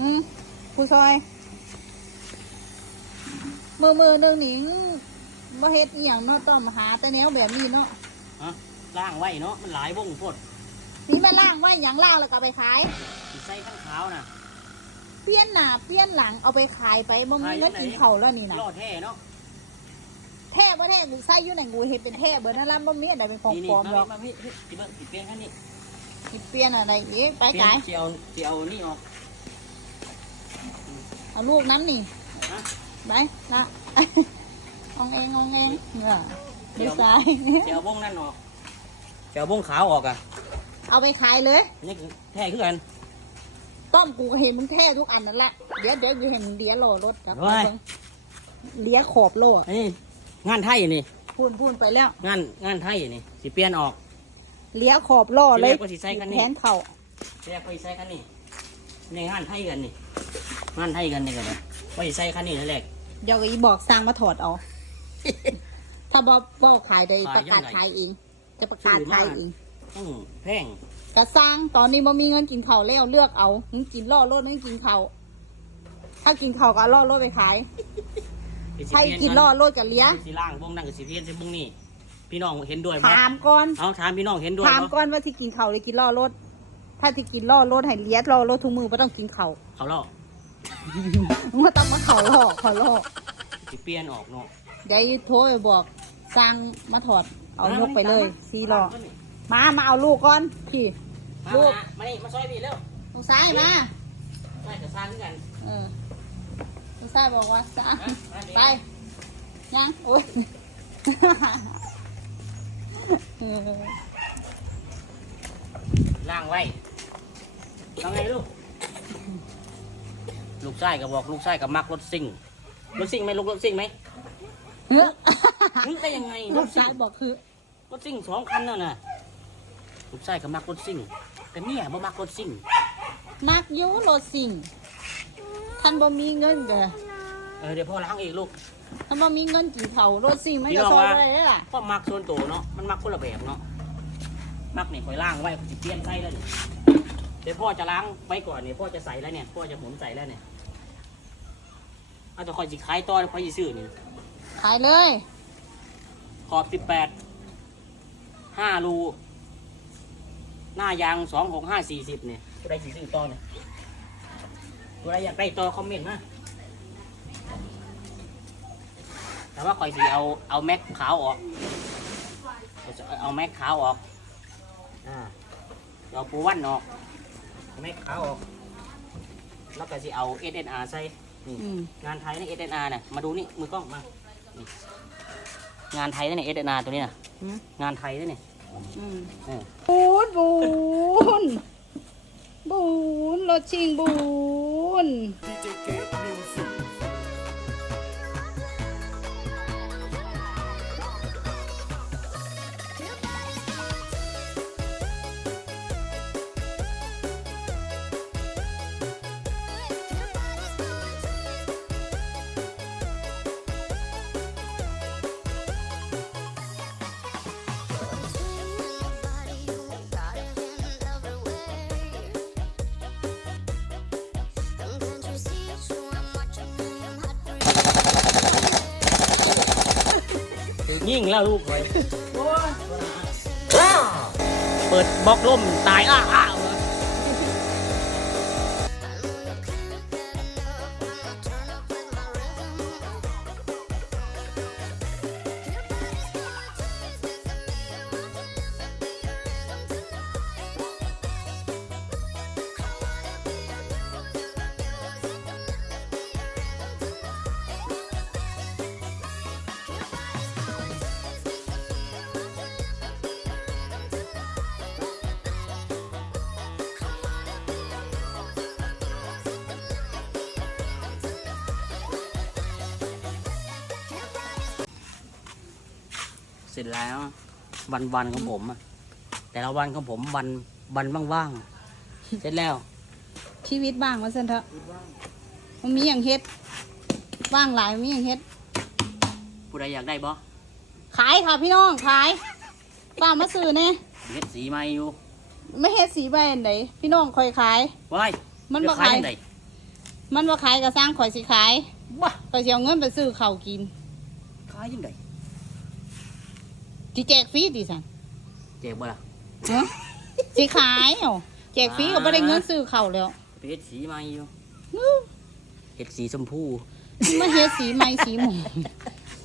อืมผู้ซอย มือมือหนึ่งหนิงบ่เฮ็ดอีหยังเนาะต้องมาหาแต่แนวแบบนี้เนาะฮะล่างไว้เนาะมันหลายวงโพดนี่มาล่างไว้อย่างล่างแล้วก็เอาไปขายสิใส่ข้างขาวน่ะเปลี่ยนหน้าเปลี่ยนหลังเอาไปขายไปบ่มีขายเงินที่ไหนกินเขาวแล้วนี่นะรอดแท้เนาะแท้บ่แท้กูใส่อยู่ไหนกูเฮ็ดเป็นแท้เบิดนั่นล่ะบ่มีอันใดเป็นของนี่ปนี่ลอมมาหรอกมาพี่พี่สิเบิ่งสิเปลี่ยนคันนี้สิเปลี่ยนอะไรอีกไปเปลี่ยขายนสิเอาสิเอานี่ออก เอาลูกนั้นนี่ฮะไปนะเองเององเองเนี่ยไปสายสิเอาวงนั่นออกสิเอาวงขาวออกอะ เอาไปขายเลยนี่คือแท้คือกันต้อมกูก็เห็นมึงแท้ทุกอันนั่นแหละเดี๋ยวเดี๋ยวกูเห็นมึงเลี้ยโลรถกับโอ้ยเลี้ยขอบโลอันนี้งานไทยนี่พูนพูนไปแล้ว งานงานไทยนี่สิเปลี่ยนออก เลี้ยขอบโลเลยทีแรกว่าสิใส่คันนี้แทนเข่าเรียกไปใส่คันนี้ในงานไทยกันนี่ งานไทยกันนี่กันเลยไปใส่คันนี้แหละเดี๋ยวก็อีบอกสร้างมาถอดเอาถ้าบอกบอกขายได้ขายประกาศขายเองจะประกาศขายเองแพงกระสร้างตอนนี้บ่มีเงินกินข้าวแล้วเลือกเอามึงกินล่อรถมึงกินข้าวถ้ากินข้าวก็ล่อรถไปขายใครกินล่อรถกับเลี้ยสิล่างวงนั่งกับสิเพียนสิบุงนี่พี่น้องเห็นด้วยบ่ถามก่อนเอาถามพี่น้องเห็นด้วยถามก่อนว่าที่กินข้าวหรือกินล่อรถถ้าที่กินล่อรถให้เลี้ยล่อรถทุกมือไม่ต้องกินข้าวเขาล่า มึงบ่ต้องมาเขาล่อเขาล่อสิเปลี่ยนออกเนาะเดี๋ยวโทรไปบอกสร้างมาถอดเอายกไปเลยซีล้อมามาเอาลูกก่อนพี่มาลูกมานี่มาซอยพี่เร็วลูกซ้ายมาซอยกับซานด้วยกันเออลูกซ้ายบอกว่าซ้ายนะมาเดี๋ยวไปยังโอ้ยเออล่างไว้ทำไงลูก ลูกชายก็บอกลูกชายก็มักรถซิ่งรถซิ่งไหมลูกรถซิ่งไหมเฮ้ยนึกได้ยังไงรลูถกซิ่ซ้างยบอกคือ รถซิ่งสองคันนั่นน่ะลูกชายก็มักรถซิ่งแต่เนี่ยบ่มักรถซิ่งมักอยูโรถสิ่งท่านบ่มีเงินเด้อเออเดี๋ยวพ่อล้างอีกลูก ท่านบ่มีเงินกินเขาวรถสิ่งมันพี่ก็น้องซอยว่าได้เด้อล่ะพ่อมักส่วนตัวเนาะมันมักคนละแบบเนาะมักนี่คอยล้างไว้สิเปลี่ยนใส่แล้วนี่เดี๋ยวพ่อจะล้างไว้ก่อนเนี่ยพ่อจะใส่แล้วเนี่ยพ่อจะหมุนใส่แล้วเนี่ย เอาจะคอยสิขายต่อคอยสิซื้อนี่ขายเลย ขอบสิบแปดห้ารู หน้ายางสองหกห้าสี่สิบเนี่ยผู้ใดสิซื้อต่อเนี่ยผู้ใดอยากได้ต่อคอมเมนต์มาแต่ว่าคอยสิเอาเอาแม็กขาวออกข้อยสิเอาแม็กขาวออกอ่าเอาปูวันออกเอาแม็กขาวออก แล้วก็สิเอา SNR ใส่ นี่อืมงานไทยนี่ SNR เนี่ยมาดูนี่มือกล้องมานี่งานไทยนี่ SNR ตัวนี้นะอืมงานไทยนี่นี่อืมเออบูนบูนบูนรถชิงบูน ยิ่งแล้วลูกเลยเปิดบล็อกล่มตายอ้าอ้า สร็จแล้ว วันวันๆของผมอะแต่ละวันของผมวันวันว่างๆเสร็จแล้ว ชีวิตบ้างว่าสันเถอะมันมีอย่างเฮ็ดว่างหลายมีอย่างเฮ็ดผู้ใดอยากได้บ่ขายค่ะพี่น้องขายป้ามาซื้อเนี่ยเฮ็ดสีใหม่อยู่ไม่เฮ็ดสีใบอันไหนพี่น้องคอยขายว้ายมันจะบ่ขายจังไดมันว่าขายก็สร้างข่อยสิขายว้าข่อยสิเอาเงินไปซื้อข้าวกิน ขายยังไง สิแจกฟรีดิสันเจ็บบ่ล่ะฮะสิขายเหรอแจกฟรีก็บ่ได้เงินซื้อข้าวแล้วไปเฮ็ดสีใหม่อยู่เฮ็ดสีชมพูมาเฮ็ดสีใหม่สีหมอง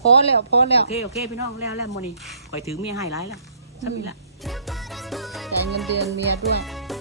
พอแล้วพอแล้วโอเคโอเคพี่น้องแล้วแล้วมื้อนี้ข่อยถึงเมียให้หลายแล้วซ้ำนี่ละจ่ายเงินเดือนเมียด้วยโ